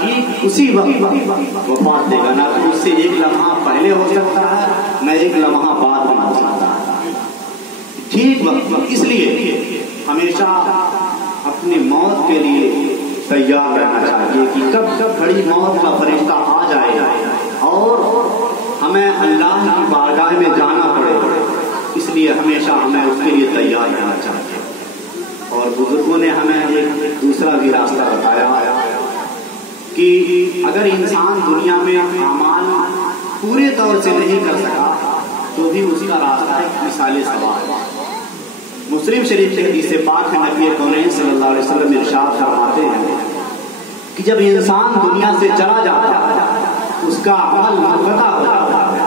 ٹھیک اسی وقت وفات دے گا، نہ تو اس سے ایک لمحہ پہلے ہو سکتا ہے نہ ایک لمحہ بعد میں ہو سکتا ہے، ٹھیک وقت۔ اس لیے ہمیشہ اپنی موت کے لیے تیار رہنا چاہیے کہ کب بڑی موت کا فرشتہ آ جائے اور ہمیں اللہ کی بارگاہ میں جانا پڑے، اس لیے ہمیشہ ہمیں اس کے لیے تیار رہنا چاہیے۔ اور بزرگوں نے ہمیں ایک دوسرا بھی راستہ بتایا کہ اگر انسان دنیا میں اعمال پورے طور سے نہیں کر سکا تو بھی اس کا راستہ ایک مثال ثواب۔ مسلم شریف کی حدیث پاک ہے، نبی کونین صلی اللہ علیہ وسلم ارشاد فرماتے ہیں کہ جب انسان دنیا سے چلا جاتا ہے اس کا عمل منقطع ہو جاتا ہے،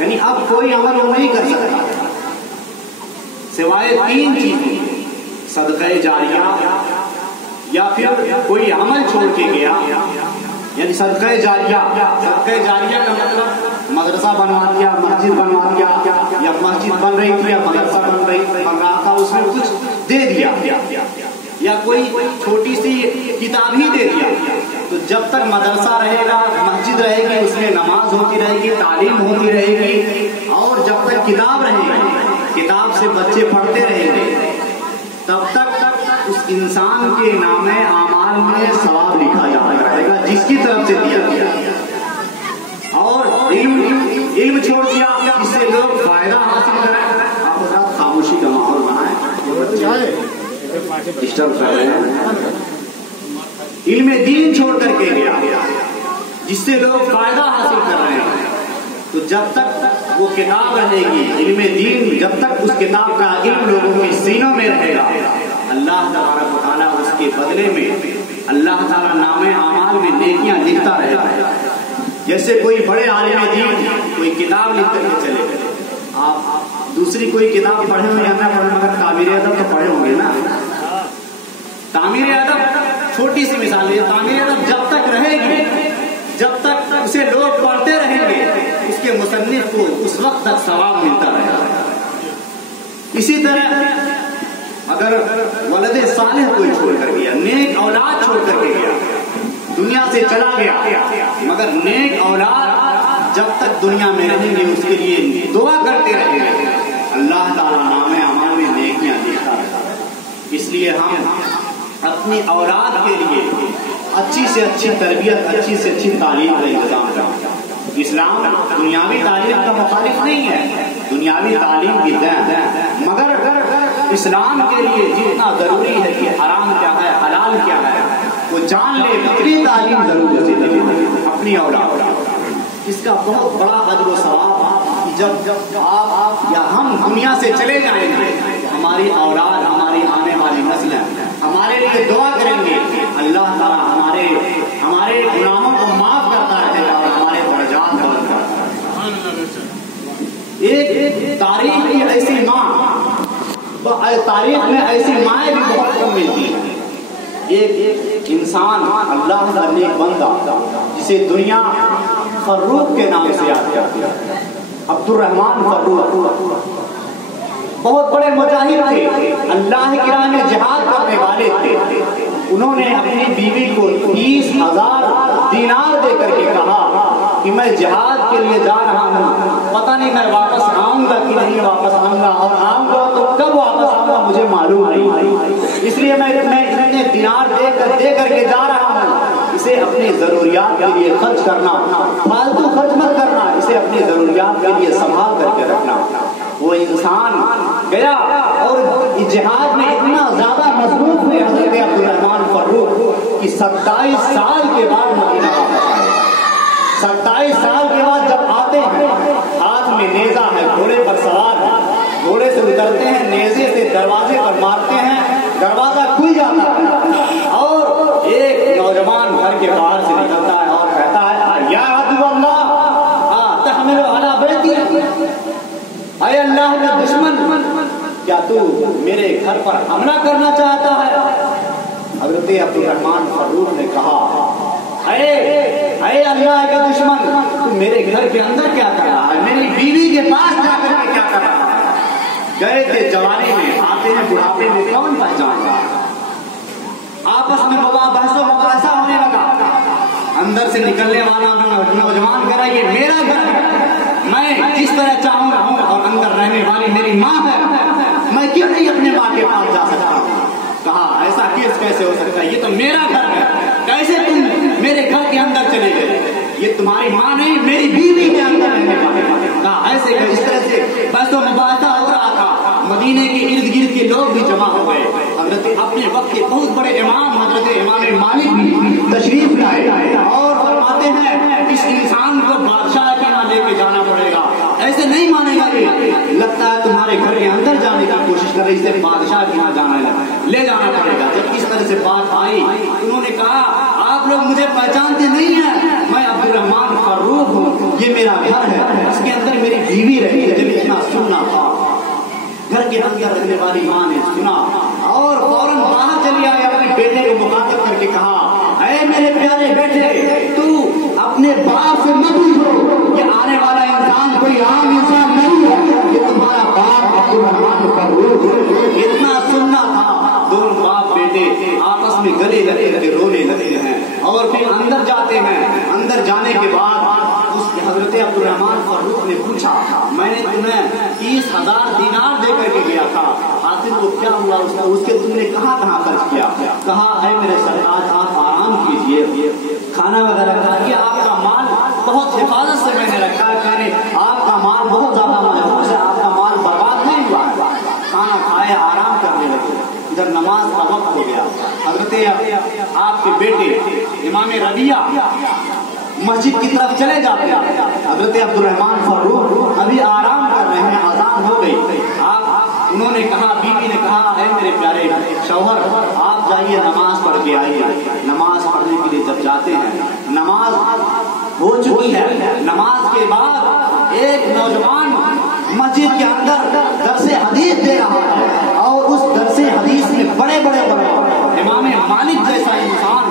یعنی اب کوئی عمل وہ نہیں کر سکتا سوائے 3 چیزیں، صدقہ جاریہ یا پھر کوئی عمل چھوڑ کے گیا، یعنی صدقہ جاریہ کا مطلب مدرسہ بنوا دیا، مسجد بنوا دیا، یا مسجد بن رہی تھی یا مدرسہ بن رہا تھا اس میں کچھ دے دیا، یا کوئی چھوٹی سی کتاب ہی دے دیا، تو جب تک مدرسہ رہے گا، مسجد رہے گی، اس میں نماز ہوتی رہے گی، تعلیم ہوتی رہے گی، اور جب تک کتاب رہے گی، کتاب سے بچے پڑھتے رہیں گے، تب تک اس انسان کے نام اعمال میں ثواب لکھا جاتا رہے گا جس کی طرف سے دیا گیا۔ اور علم چھوڑ دیا اس سے لوگ فائدہ حاصل کریں، آپ حضرات خاموشی کا ماحول بنائیں، ڈسٹرب کر رہے ہیں۔ علم دین چھوڑ کر کے گیا جس سے لوگ فائدہ حاصل کر رہے ہیں، تو جب تک وہ کتاب رہے گی، علم دین جب تک اس کتاب کا علم لوگوں کے سینوں میں رہے گا، اللہ تبارک و تعالیٰ اس کے بدلے میں اللہ تعالیٰ نام اعمال میں نیکیاں لکھتا رہے گا۔ جیسے کوئی بڑے عالم دین کوئی کتاب لکھ کر کے چلے گئے، آپ دوسری کوئی کتاب پڑھے ہوں یا نہ پڑھے مگر تعمیر ادب تو پڑھے ہوں گے نا۔ تعمیر ادب چھوٹی سی مثال ہے، تعمیر ادب جب تک رہے گی، جب تک اسے لوگ پڑھتے رہیں گے، اس کے مصنف کو اس وقت تک ثواب ملتا رہے گا۔ اسی طرح اگر ولد صالح کوئی چھوڑ کر گیا، نیک اولاد چھوڑ کر کے گیا، دنیا سے چلا گیا، مگر نیک اولاد جب تک دنیا میں رہیں گے اس کے لیے دعا کرتے رہیں گے، اللہ تعالیٰ نام اعمال میں نیکیاں لکھتا رہے۔ اس لیے ہم اپنی اولاد کے لیے اچھی سے اچھی تربیت، اچھی سے اچھی تعلیم کا انتظام کریں۔ اسلام دنیاوی تعلیم کا مخالف نہیں ہے، دنیاوی تعلیم بھی دیں، مگر اسلام کے لیے جتنا ضروری ہے کہ حرام کیا ہے حلال کیا ہے وہ جان لے، اپنی تعلیم ضرور دے اپنی اولاد۔ اس کا بہت بڑا اجر و ثواب کہ جب آپ یا ہم دنیا سے چلے جائیں گے، ہماری اولاد، ہماری آنے والی نسلیں ہمارے لیے دعا کریں گے، اللہ تعالیٰ ہمارے گناہوں کو معاف کرتا رہے گا اور ہمارے درجات بلند کرتا ہے۔ ایک تاریخ کی ایسی ماں، تاریخ میں ایسی مائیں بھی بہت کم ملتی ہیں۔ ایک انسان اللہ کا نیک بندہ جسے دنیا فروخ کے نام سے یاد کرتی ہے، عبد الرحمن فروخ، بہت بڑے مجاہد تھے، اللہ کی راہ میں جہاد کرنے والے تھے۔ انہوں نے اپنی بیوی کو 30,000 دینار دے کر کے کہا کہ میں جہاد کے لیے جا رہا ہوں، پتہ نہیں میں واپس آؤں گا کہ نہیں واپس آؤں گا، اور آؤں گا تو کب واپس آؤں گا مجھے معلوم نہیں، اس لیے میں اتنے دینار دے کر کے جا رہا ہوں، اسے اپنی ضروریات کے لیے خرچ کرنا، فالتو خرچ مت کرنا، اسے اپنی ضروریات کے لیے سنبھال کر کے رکھنا۔ وہ انسان گیا اور جہاد میں اتنا زیادہ مضبوط ہوئے حضرت عبد الرحمن فروخ کہ 27 سال کے بعد مدینہ واپس آئے۔ 27 سال کے بعد جب آتے ہیں، ہاتھ میں نیزہ ہے، گھوڑے پر سوار ہے، گھوڑے سے اترتے ہیں، نیزے سے دروازے پر مارتے ہیں، دروازہ کھل جاتا ہے اور ایک نوجوان گھر کے باہر سے نکلتا ہے اور کہتا ہے یا عدو اللہ تحمل علی بیتی، اے اللہ کا دشمن، کیا تو میرے گھر پر حملہ کرنا چاہتا ہے؟ حضرت عبد الرحمن فروخ نے کہا اے اللہ کا دشمن، تو میرے گھر کے اندر کیا کر رہا ہے؟ میری بیوی کے پاس جا کر کے کیا کر رہا ہے؟ گئے تھے جوانی میں، آتے ہیں بڑھاپے میں، کون پہچان رہا؟ آپس میں بحث و مباحثہ ہونے لگا۔ اندر سے نکلنے والا نوجوان کہہ رہا ہے یہ میرا گھر ہے، میں جس طرح چاہوں رہوں، اور اندر رہنے والی میری ماں ہے، میں کیوں نہیں اپنے ماں کے پاس جا سکتا؟ کہا ایسا کیس کیسے ہو سکتا ہے، یہ تو میرا گھر ہے، کیسے تم میرے گھر کے اندر چلے گئے؟ یہ تمہاری ماں نہیں میری بیوی کے اندر رہنے والے۔ کہا ایسے اس طرح سے بس تو مباحثہ ہو رہا تھا، مدینے کے ارد گرد کے لوگ بھی جمع ہو گئے۔ حضرت اپنے وقت کے بہت بڑے امام حضرت امام مالک بھی تشریف لائے اور فرماتے ہیں اس انسان کو بادشاہ کے یہاں لے کے جانا پڑے گا، ایسے نہیں مانے گا، یہ لگتا ہے تمہارے گھر کے اندر جانے کی کوشش کر رہی، اسے بادشاہ کے یہاں لے جانا پڑے گا۔ جب اس طرح سے بات آئی انہوں نے کہا آپ لوگ مجھے پہچانتے نہیں ہیں، میں عبد الرحمان فاروق ہوں، یہ میرا گھر ہے، اس کے اندر میری بیوی رہی ہے۔ جب اتنا سننا تھا گھر کے اندر رہنے والی ماں نے سنا اور فوراً باہر چلی آئی، اپنے بیٹے کو مخاطب کر کے کہا اے میرے پیارے بیٹے تو اپنے باپ سے مت پوچھو، یہ آنے والا انسان کوئی عام انسان نہیں ہے، یہ تمہارا باپ عبد الرحمان فاروق ہے۔ اتنا سننا تھا، دونوں باپ بیٹے آپس میں گلے لگے رونے لگے ہیں اور پھر اندر جاتے ہیں۔ اندر جانے کے بعد اس حضرت عبد الرحمان فاروق نے پوچھا میں نے تمہیں 30,000 دینار دے کر کے گیا تھا، حاصل کو کیا ہوا اس کے تم نے کہاں خرچ کیا؟ کہا اے میرے سرکار آپ آرام کیجئے، کھانا وغیرہ کھائیے، آپ کا مال بہت حفاظت سے میں نے رکھا ہے، آپ کا مال بہت زیادہ محفوظ ہے، آپ کا مال برباد نہیں ہوا۔ کھانا کھائے آرام کرنے لگے، ادھر نماز کا وقت ہو گیا۔ حضرت آپ کے بیٹے امام ربیعہ مسجد کی طرف چلے جاتے ہیں، حضرت عبد الرحمان فاروق ابھی آرام کر رہے ہیں، اذان ہو گئی۔ انہوں نے کہا، بیوی نے کہا اے میرے پیارے شوہر آپ جائیے نماز پڑھ کے آئیے۔ نماز پڑھنے کے لیے جب جاتے ہیں، نماز ہو چکی ہے، نماز کے بعد ایک نوجوان مسجد کے اندر درس حدیث دے رہا ہے اور اس درس حدیث میں بڑے امام مالک جیسا انسان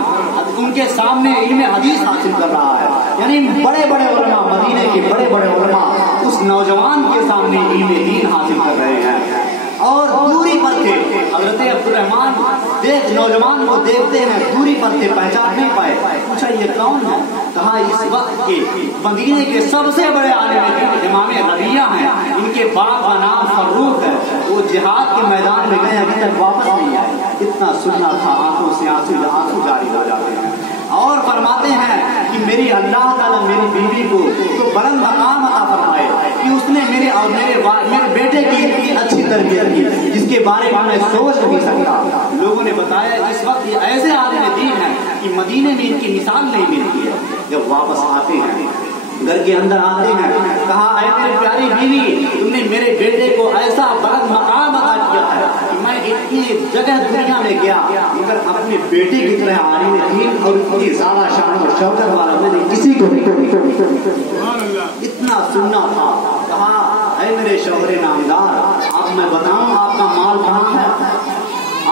ان کے سامنے علم حدیث حاصل کر رہا ہے، یعنی بڑے علماء، مدینے کے بڑے علماء اس نوجوان کے سامنے علم دین حاصل کر رہے ہیں اور دوری پر تھے۔ حضرت عبد الرحمان نوجوان کو دیکھتے ہیں، دوری پر تھے، پہچان نہیں پائے۔ پوچھا یہ کون ہے؟ کہا اس وقت کے مدینے کے سب سے بڑے عالم امام ربیعہ ہیں، ان کے باپ کا نام فاروق ہے، وہ جہاد کے میدان میں گئے ابھی تک واپس نہیں آئے۔ اتنا سننا تھا، آنکھوں سے آنسو جاری ہو جاتے ہیں اور فرماتے ہیں کہ میری اللہ تعالیٰ میری بیوی کو تو بلند مقام عطا فرمائے کہ اس نے میرے اور میرے بیٹے کی اتنی اچھی تربیت کی جس کے بارے میں میں سوچ نہیں سکتا۔ لوگوں نے بتایا اس وقت یہ ایسے عالم دین ہیں کہ مدینے میں ان کی مثال نہیں ملتی ہے۔ جب واپس آتے ہیں، گھر کے اندر آتے ہیں، کہا اے میری پیاری بیوی تم نے میرے بیٹے کو ایسا بلند مقام عطا کیا ہے کہ میں اتنی جگہ دنیا میں گیا مگر اپنے بیٹے کی طرح عالم دین اور اتنی زیادہ شان و شوکت والا میں نے کسی کو نہیں۔ اتنا سننا تھا، کہا اے میرے شوہر نامدار اب میں بتاؤں آپ کا مال کہاں ہے؟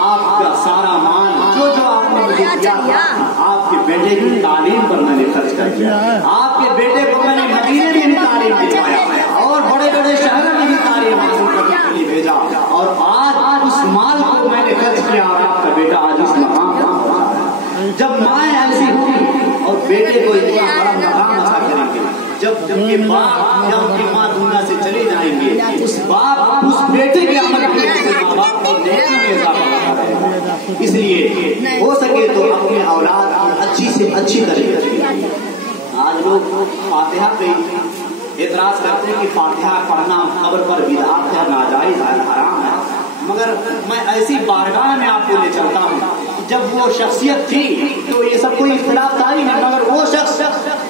آپ کا سارا مال جو آپ نے مجھے دیا تھا آپ کے بیٹے کی تعلیم پر میں نے خرچ کر دیا، آپ کے بیٹے کو میں نے مدینے میں بھی تعلیم دلوایا اور بڑے شہروں میں بھی تعلیم حاصل کرنے کے لیے بھیجا، اور آج اس مال کو میں نے خرچ کیا اور آپ کا بیٹا آج اس مقام پر۔ جب مائیں ایسی ہوئی اور بیٹے کو اتنا بڑا مقام عطا کریں گے، جب ان کے باپ یا ان کی ماں دنیا سے چلے جائیں گے، اس باپ اس بیٹے کے عمل کی وجہ سے ماں باپ کو نیکی میں اضافہ ہوتا رہے گا۔ اس لیے ہو سکے تو اپنے اولاد کی اچھی سے اچھی تربیت کی۔ آج لوگ فاتحہ پہ اعتراض کرتے ہیں کہ فاتحہ پڑھنا قبر پر بدعت ہے، ناجائز ہے، حرام ہے، مگر میں ایسی بارگاہ میں آپ کو لے چلتا ہوں جب وہ شخصیت تھی تو یہ سب کوئی اختلاف تھا ہی نہیں، مگر وہ شخص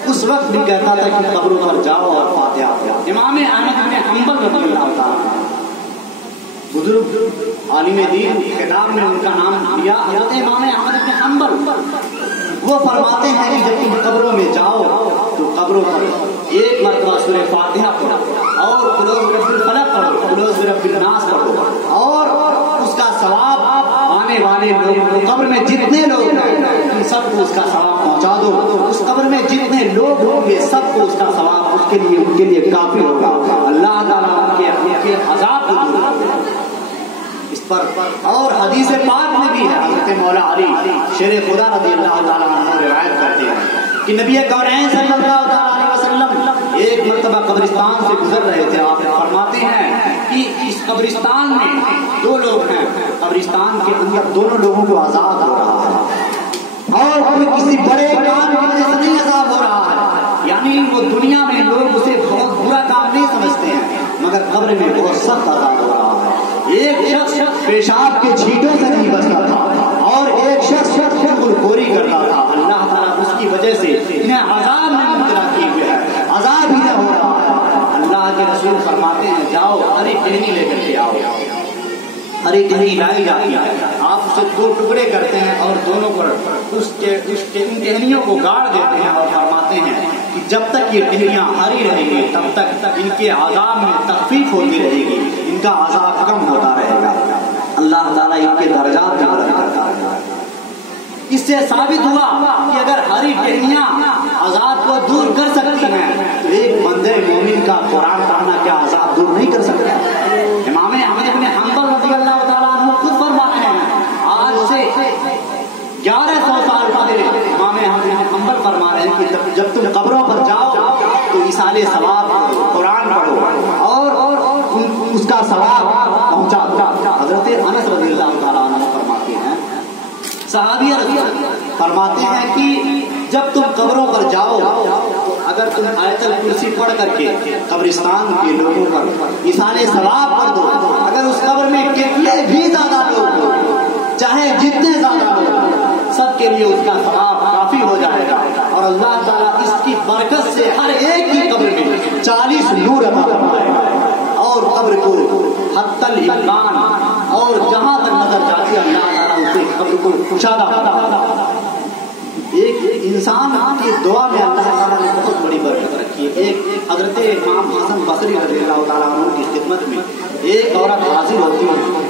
اس وقت بھی کہتا تھا کہ قبروں پر جاؤ اور فاتحہ پڑھو۔ امام احمد بن حنبل رضی اللہ تعالیٰ بزرگ عالم دین کتاب میں ان کا نام لیا، حضرت امام احمد بن حنبل وہ فرماتے ہیں کہ جب تم قبروں میں جاؤ تو قبروں پر ایک مرتبہ سورہ فاتحہ پڑھو اور قل اعوذ برب الفلق پڑھو، قل اعوذ برب الناس پڑھو، اور اس کا ثواب آنے والے لوگ قبر میں جتنے لوگ ہیں ان سب کو اس کا ثواب پہنچا دو۔ اس قبر میں جتنے لوگ ہوں گے سب کو اس کا ثواب ان کے لیے کافی ہوگا، اللہ تعالیٰ ان کے عذاب کو دور کرے اس پر۔ اور حدیث پاک میں بھی ہے، حضرت مولا علی شیر خدا رضی اللہ تعالیٰ عنہ روایت کرتے ہیں کہ نبی کونین صلی اللہ علیہ وسلم ایک مرتبہ قبرستان سے گزر رہے تھے. آپ فرماتے ہیں کہ اس قبرستان میں دو لوگ ہیں, قبرستان کے اندر دونوں لوگوں کو عذاب ہو رہا ہے اور کوئی کسی بڑے کام کی وجہ سے نہیں عذاب ہو رہا ہے. یعنی وہ دنیا میں لوگ اسے بہت برا کام نہیں سمجھتے ہیں, مگر قبر میں بہت سخت عذاب ہو رہا ہے. ایک شخص پیشاب کے چھینٹوں سے نہیں بچتا تھا اور ایک شخص غلطخوری کرتا تھا. اللہ تعالیٰ اس کی وجہ سے انہیں عذاب میں مبتلا کیے ہوئے ہے, عذاب ہی نہ ہو رہا ہے. اللہ کے رسول فرماتے ہیں جاؤ ہری ٹہنی لے کر کے آؤ. ہری ٹہنی لائی جاتی ہے, آپ اسے دو ٹکڑے کرتے ہیں اور دونوں پر ان ٹہنیوں کو گاڑ دیتے ہیں اور فرماتے ہیں کہ جب تک یہ ٹہنیاں ہری رہیں گی تب تک ان کے عذاب میں تخفیف ہوتی رہے گی, ان کا عذاب کم ہوتا رہے گا. اللہ تعالیٰ ان کے درجات میں بلند کرتا ہے. اس سے ثابت ہوا کہ اگر ہری ٹہنیاں عذاب کو دور کر سکتی ہیں تو ایک بندے مومن کا قرآن پڑھنا کیا عذاب دور نہیں کر سکتا؟ امام احمد بن حنبل رضی اللہ تعالیٰ عنہ خود فرماتے ہیں, آج سے 1100 سال پہلے امام احمد بن حنبل فرما رہے ہیں کہ جب تم قبروں پر جاؤ تو ایصال ثواب قرآن پڑھو اور اس کا ثواب پہنچا دو. حضرت انس رضی اللہ تعالیٰ عنہ فرماتے ہیں, صحابی فرماتے ہیں کہ جب تم قبروں پر جاؤ تو اگر تم آیت الکرسی پڑھ کر کے قبرستان کے لوگوں پر ایصال ثواب کر دو, اگر اس قبر میں کتنے بھی زیادہ لوگ ہو, چاہے جتنے زیادہ لوگ, سب کے لیے اس کا ثواب کافی ہو جائے گا. اور اللہ تعالیٰ اس کی برکت سے ہر ایک کی قبر میں 40 نور عطا فرمائے گا اور قبر کو حتی الامکان اور جہاں تک نظر جاتی ہے اللہ تعالیٰ اسے قبر کو کشادہ کرتا ہے. ایک انسان کی دعا میں اللہ تعالیٰ نے بہت بڑی برکت رکھی ہے. ایک حضرت امام حسن بصری رضی اللہ تعالیٰ عنہ کی خدمت میں ایک عورت حاضر ہوتی ہے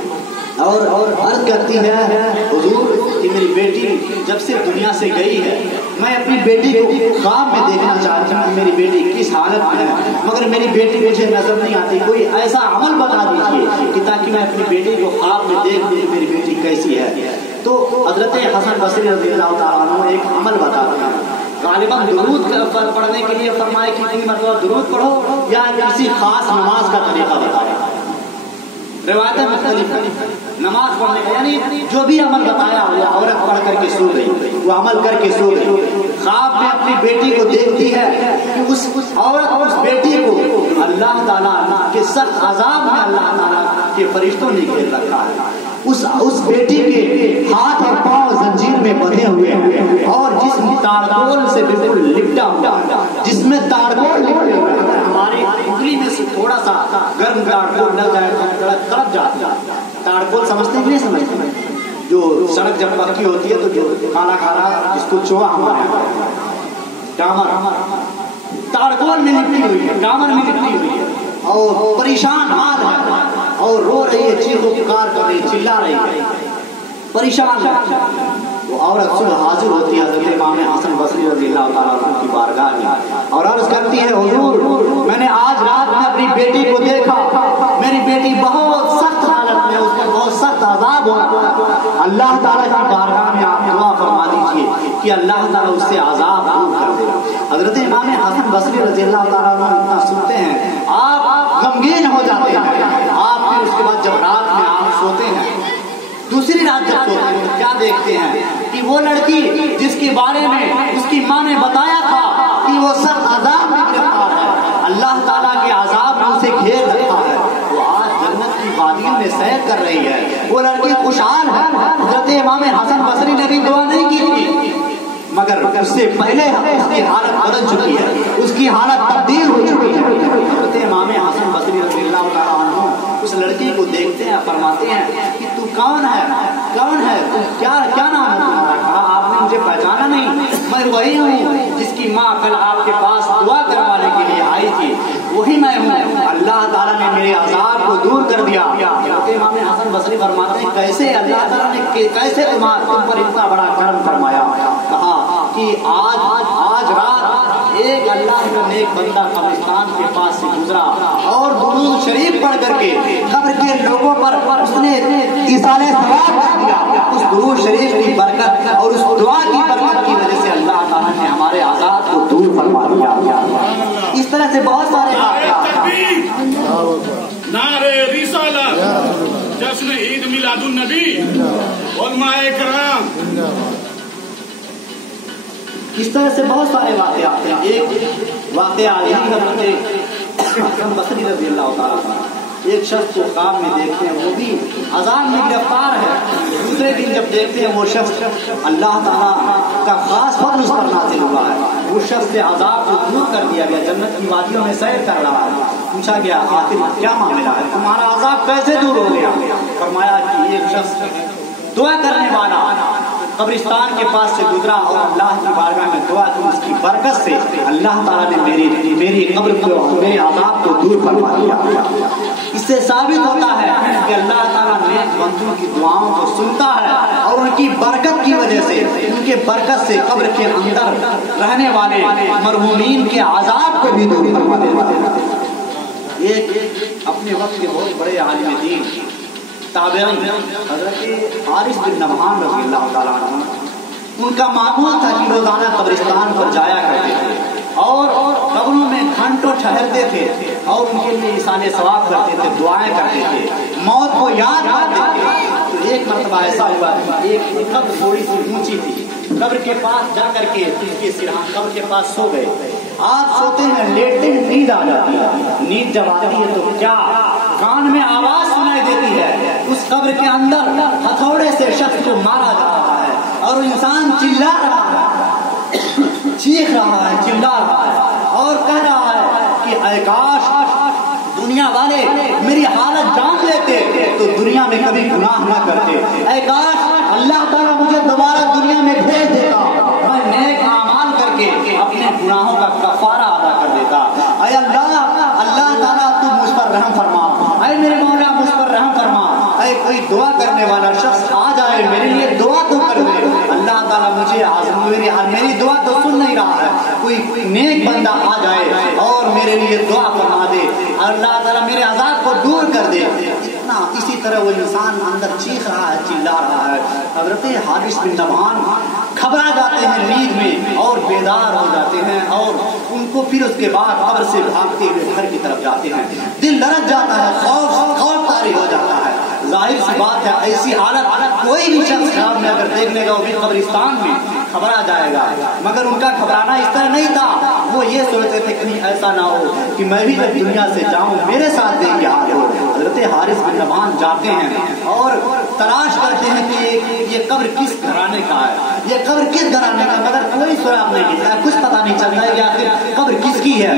اور عرض کرتی ہے, حضور کہ میری بیٹی جب سے دنیا سے گئی ہے میں اپنی بیٹی کو خواب میں دیکھنا چاہتی ہوں, میری بیٹی کس حالت میں ہے, مگر میری بیٹی مجھے نظر نہیں آتی. کوئی ایسا عمل بتا دیجیے کہ تاکہ میں اپنی بیٹی کو خواب میں دیکھ لوں میری بیٹی کیسی ہے. تو حضرت حسن بصری رضی اللہ تعالیٰ عنہ ایک عمل بتاتے ہیں. غالباً درود پڑھنے کے لیے فرمائے کہ 3 مرتبہ درود پڑھو یا کسی خاص نماز کا طریقہ بتایا. روایتیں مختلف ہیں نماز پڑھنے کا, یعنی جو بھی عمل بتایا وہ عورت پڑھ کر کے سو گئی, وہ عمل کر کے سو گئی. خواب میں اپنی بیٹی کو دیکھتی ہے کہ اس عورت اس بیٹی کو اللہ تعالیٰ کے سخت عذاب میں اللہ تعالیٰ کے فرشتوں نے گھیر رکھا ہے. اس بیٹی کے ہاتھ اور پاؤں زنجیر میں بندھے ہوئے ہیں اور جسم تارکول سے بالکل لپٹا ہوا, جس میں تارکول لپٹے ہوئے ہیں. ہماری انگلی میں سے تھوڑا سا گرم تارکول نہ جائے تو تڑپ جاتا ہے. تارکول سمجھتے نہیں سمجھتے, جو سڑک جب پکی ہوتی ہے تو جو کالا کالا جس کو چوہا ہمارا ڈامر تارکول میں لپٹی ہوئی ہے, ڈامر میں لپٹی ہوئی ہے اور پریشان حال ہے اور رو رہی ہے, چیخ و پکار کر رہی, چلا رہی ہے, پریشان ہے. وہ عورت صبح حاضر ہوتی ہے حضرت امام حسن بصری رضی اللہ تعالیٰ عنہ کی بارگاہ میں اور عرض کرتی ہے, حضور میں نے آج رات میں اپنی بیٹی کو دیکھا, میری بیٹی بہت سخت حالت میں, اس کو بہت سخت عذاب ہو رہا ہے. اللہ تعالیٰ کی بارگاہ میں آپ دعا فرما دیجیے کہ اللہ تعالیٰ اس سے عذاب دور کر دے. حضرت امام حسن بصری رضی اللہ تعالیٰ عنہ اتنا سنتے ہیں آپ غمگین ہو جاتے ہیں. آپ پھر اس کے بعد جب رات میں آپ سوتے ہیں, دوسری رات جب سوتے ہیں کیا دیکھتے ہیں کہ وہ لڑکی جس کے بارے میں اس کی ماں نے بتایا تھا کہ وہ سخت عذاب میں گرفتار ہے, اللہ تعالیٰ کے عذاب نے اسے گھیر رکھا ہے, وہ آج جنت کی وادیوں میں سیر کر رہی ہے, وہ لڑکی خوشحال ہے. حضرت امام حسن بصری نے بھی دعا نہیں کی تھی مگر اس سے پہلے اس کی حالت بدل چکی ہے, اس کی حالت تبدیل ہو چکی ہے. حضرت امام حسن بصری رضی اللہ تعالیٰ عنہ اس لڑکی کو دیکھتے ہیں, فرماتے ہیں کہ تو کون ہے, کون ہے, کیا نام ہے تمہارا؟ کہا آپ نے مجھے پہچانا نہیں, میں وہی ہوں جس کی ماں کل آپ کے پاس دعا کروانے کے لیے آئی تھی, وہی میں ہوں. اللہ تعالیٰ نے میرے عذاب کو دور کر دیا. حضرت امام حسن بصری فرماتے ہیں کیسے اللہ تعالیٰ نے کیسے تم پر اتنا بڑا کرم فرمایا. کہا کہ آج رات ایک اللہ کا نیک بندہ قبرستان کے پاس سے گزرا اور اور درود شریف پڑھ کر کے قبر کے لوگوں پر اس نے ایصال ثواب کر دیا. اس درود شریف کی برکت اور اس دعا کی برکت کی وجہ سے اللہ تعالیٰ نے ہمارے عذاب کو دور فرما دیا. اس طرح سے بہت سارے نعرے رسالت، جشن عید میلاد النبی، علماء کرام، اس طرح سے بہت سارے واقعات ہیں. ایک واقعہ حضرت حسن بصری رضی اللہ تعالیٰ عنہ، ایک شخص کو خواب میں دیکھتے ہیں، وہ بھی عذاب میں گرفتار ہے. دوسرے دن جب دیکھتے ہیں وہ شخص اللہ تعالیٰ کا خاص فضل اس پر نازل ہوا ہے، وہ شخص سے عذاب کو دور کر دیا گیا، جنت کی وادیوں میں سیر کر رہا ہے. پوچھا گیا آخر کیا معاملہ ہے، تمہارا عذاب کیسے دور ہو گیا؟ فرمایا کہ ایک شخص دعا کرنے والا قبرستان کے پاس سے گزرا اور اللہ کی بارگاہ میں دعا کی، اس کی برکت سے اللہ تعالیٰ نے میری قبر کو، میرے عذاب کو دور فرما دیا. اس سے ثابت ہوتا ہے کہ اللہ تعالیٰ نیک بندوں کی دعاؤں کو سنتا ہے اور ان کی برکت کی وجہ سے، ان کے برکت سے قبر کے اندر رہنے والے مرحومین کے عذاب کو بھی دور فرما دیتا ہے. ایک اپنے وقت کے بہت بڑے عالم دین تابعین حضرت حارث بن نبہان رضی اللہ تعالیٰ عنہ، ان کا معمول تھا کہ روزانہ قبرستان پر جایا کرتے تھے اور قبروں میں گھنٹوں ٹھہرتے تھے اور ان کے لیے ایصال ثواب کرتے تھے، دعائیں کرتے تھے، موت کو یاد کرتے تھے. تو ایک مرتبہ ایسا ہوا کہ ایک قبر تھوڑی سی اونچی تھی، قبر کے پاس جا کر کے اس کے سرحان قبر کے پاس سو گئے. آپ سوتے ہیں، لیٹتے ہیں، نیند آ جاتی ہے. نیند جب آتی ہے تو کیا کان میں آواز سنائی دیتی ہے، اس قبر کے اندر ہتھوڑے سے شخص کو مارا جا رہا ہے اور انسان چلا رہا ہے، چیخ رہا ہے، چلا رہا ہے اور کہہ رہا ہے کہ اے کاش دنیا والے میری حالت جان لیتے تو دنیا میں کبھی گناہ نہ کرتے. اے کاش اللہ تعالیٰ مجھے دوبارہ دنیا میں بھیج دیتا، میں نیک اعمال کر کے اپنے گناہوں کا کفارہ ادا کر دیتا. اے اللہ تعالیٰ تو مجھ پر رحم فرما، اے میرے مولا مجھ پر رحم فرما. اے کوئی دعا کرنے والا شخص آ جائے، میرے لیے دعا تو کر دے. اللہ تعالیٰ مجھے میری دعا تو سن نہیں رہا ہے، کوئی نیک بندہ آ جائے اور میرے لیے دعا فرما دے، اللہ تعالیٰ میرے عذاب کو دور کر دے. اسی طرح وہ انسان اندر چیخ رہا ہے، چلا رہا ہے. حضرت حارث بن نبہان گھبرا جاتے ہیں نیند میں اور بیدار ہو جاتے ہیں اور ان کو پھر اس کے بعد قبر سے بھاگتے ہوئے گھر کی طرف جاتے ہیں. دل دھڑک جاتا ہے، خوف طاری ہو جاتا ہے. ظاہر سی بات ہے ایسی حالت کوئی بھی شخص خواب میں اگر دیکھ لے گا وہ بھی قبرستان میں گھبرا جائے گا. مگر ان کا گھبرانا اس طرح نہیں تھا، وہ یہ سوچتے تھے کہیں ایسا نہ ہو کہ میں بھی جب دنیا سے جاؤں میرے ساتھ بھی یہ حال ہو. حضرت حارث بن نبہان جاتے ہیں اور تلاش کرتے ہیں کہ یہ قبر کس گھرانے کا ہے، یہ قبر کس گھرانے کا، مگر کوئی سراغ نہیں ملتا ہے، کچھ پتا نہیں چلتا ہے کہ آخر قبر کس کی ہے.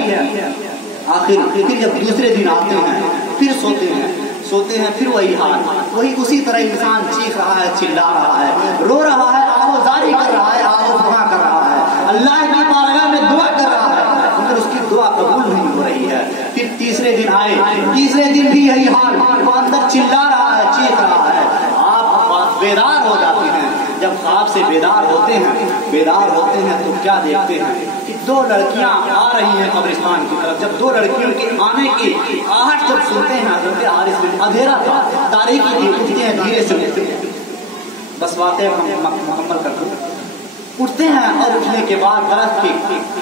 آخر پھر جب دوسرے دن آتے ہیں پھر سوتے ہیں پھر وہی حال، وہی اسی طرح انسان چیخ رہا ہے، چلا رہا ہے، رو رہا ہے، آہوزاری کر رہا ہے، آہوزاری کر رہا ہے، اللہ کی بارگاہ میں دعا کر رہا ہے، مگر اس کی دعا قبول نہیں ہو رہی ہے. پھر تیسرے دن آئے، تیسرے دن بھی یہی حال، وہ اندر چلا رہا ہے، چیخ رہا ہے. آپ بیدار ہو جاتے ہیں. جب خواب سے بیدار ہوتے ہیں تو کیا دیکھتے ہیں کہ دو لڑکیاں آ رہی ہیں قبرستان کی طرف. جب دو لڑکیوں کے آنے کی آہٹ جب سنتے ہیں حضرت حارث بن، اندھیرا تھا، تاریکی تھی، اٹھتے ہیں دھیرے سے، بس واقعہ مکمل کر دوں. اٹھتے ہیں اور اٹھنے کے بعد درخت کے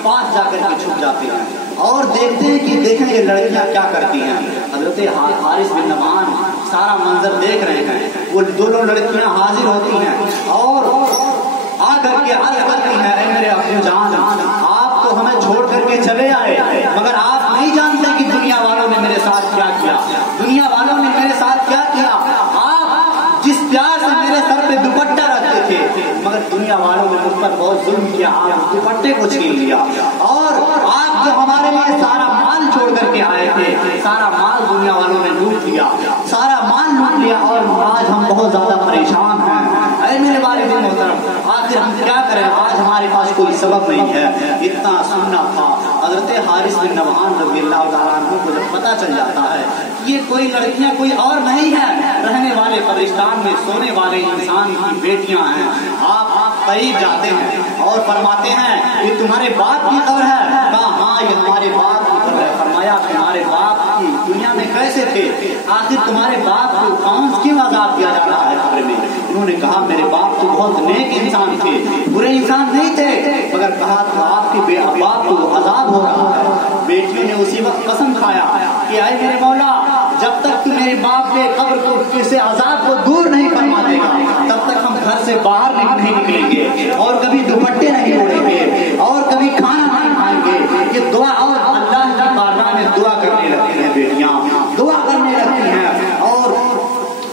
پاس جا کر کے چھپ جاتے ہیں اور دیکھتے ہیں کہ دیکھیں گے لڑکیاں کیا کرتی ہیں. حضرت حارث بن نبہان سارا منظر دیکھ رہے ہیں. وہ دونوں لڑکیاں حاضر ہوتی ہیں اور آ کر کے عرض کرتی ہیں اے میرے ابو جان، آپ تو ہمیں چھوڑ کر کے چلے آئے مگر آپ نہیں جانتے کہ دنیا والوں نے میرے ساتھ کیا کیا، دنیا والوں نے میرے ساتھ کیا کیا. آپ جس پیار سے میرے سر پہ دوپٹہ رکھتے تھے مگر دنیا والوں نے مجھ پر بہت ظلم کیا، آپ دوپٹے کو چھین لیا اور آپ جو ہمارے لیے سارا مال چھوڑ کر کے آئے تھے سارا مال دنیا والوں نے لوٹ لیا، سارا مال لوٹ لیا اور آج ہم بہت زیادہ پریشان ہیں. اے میرے والدین محترم، آخر ہم کیا کریں، آج ہمارے پاس کوئی سبب نہیں ہے. اتنا سننا تھا. حضرت حارث بن نبہان رضی اللہ تعالیٰ عنہ کو جب پتا چل جاتا ہے یہ کوئی لڑکیاں کوئی اور نہیں ہے، رہنے والے قبرستان میں سونے والے انسان کی بیٹیاں ہیں. آپ قریب جاتے ہیں اور فرماتے ہیں یہ تمہارے باپ کی قبر ہے؟ کہا ہاں یہ ہمارے باپ کی قبر ہے۔ فرمایا تمہارے باپ کی دنیا میں کیسے تھے؟ آخر تمہارے باپ کو کیوں عذاب دیا جا رہا ہے قبر میں؟ انہوں نے کہا میرے باپ تو بہت نیک انسان تھے، برے انسان نہیں تھے، مگر کہا تھا آپ کے باپ کو عذاب ہو رہا ہے۔ بیٹیوں نے اسی وقت قسم کھایا کہ اے میرے مولا جب تک تو میرے باپ کے قبر کو سے عذاب کو دور نہیں فرما دے گا تب تک ہم گھر سے باہر نہیں نکلیں گے اور کبھی دوپٹے نہیں اوڑھیں گے اور کبھی کھانا نہیں کھائیں گے۔ یہ دعا اور اللہ کی بارگاہ میں دعا کرنے لگتی ہیں بیٹیاں، دعا کرنے لگتی ہیں۔ اور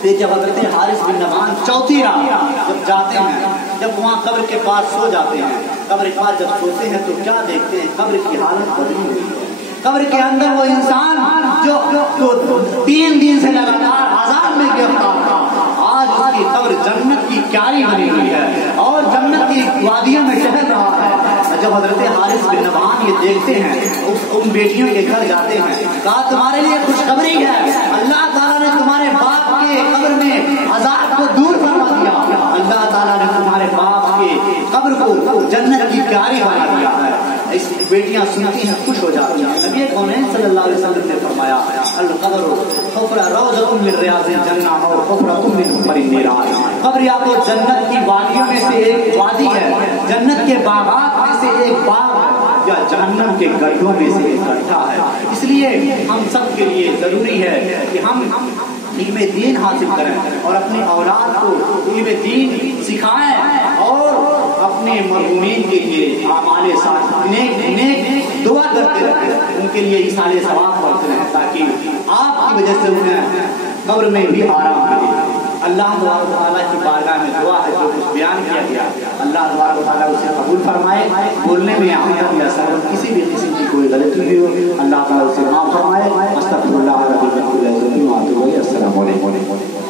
پھر جب حضرت حارث بن نعمان چوتھی رات جب جاتے ہیں، جب وہاں قبر کے پاس سو جاتے ہیں، قبر کے پاس جب سوتے ہیں تو کیا دیکھتے ہیں؟ قبر کی حالت بدلی ہوئی ہے۔ قبر کے اندر وہ انسان جو 3 دن سے لگاتار عذاب میں گرفتار تھا، آج اس کی قبر جنت کی کیاری بنی ہوئی ہے اور جنت کی وادیوں میں ٹہل رہا ہے۔ جب حضرت حارث بن نعمان یہ دیکھتے ہیں ان بیٹیوں کے گھر جاتے ہیں، کہا تمہارے لیے خوشخبری ہے، اللہ تعالیٰ نے تمہارے باپ کے قبر میں عذاب کو دور فرما دیا، اللہ تعالیٰ نے تمہارے باپ کے قبر کو جنت کی کیاری بنا دیا ہے۔ اس بیٹیاں سنتی ہیں، خوش ہو جاتی ہیں۔ نبی کونین صلی اللہ علیہ وسلم نے فرمایا القبر حفرہ روضۃ من ریاض الجنہ اور حفرۃ من حفر النیران۔ قبر یا تو جنت کی وادیوں میں سے ایک وادی ہے، جنت کے باغات میں سے ایک باغ ہے، یا جہنم کے گڑھوں میں سے ایک گڑھا ہے۔ اس لیے ہم سب کے لیے ضروری ہے کہ ہم علم دین حاصل کریں اور اپنی اولاد کو علم دین سکھائیں اور اپنے مرحومین کے لیے اعمال صالحہ نیک دعا کرتے رہیں، ان کے لیے ایصال ثواب پڑھتے رہیں تاکہ آپ کی وجہ سے انہیں قبر میں بھی آرام ملے۔ اللہ تعالیٰ کی بارگاہ میں دعا ہے جو کچھ بیان کیا گیا اللہ تعالیٰ اسے قبول فرمائے، بولنے میں عمدہ یا سر کسی بھی قسم کی کوئی غلطی ہوئی ہو اللہ تعالیٰ اسے معاف فرمائے۔ استغفر اللہ رب العالمین۔ السلام علیکم۔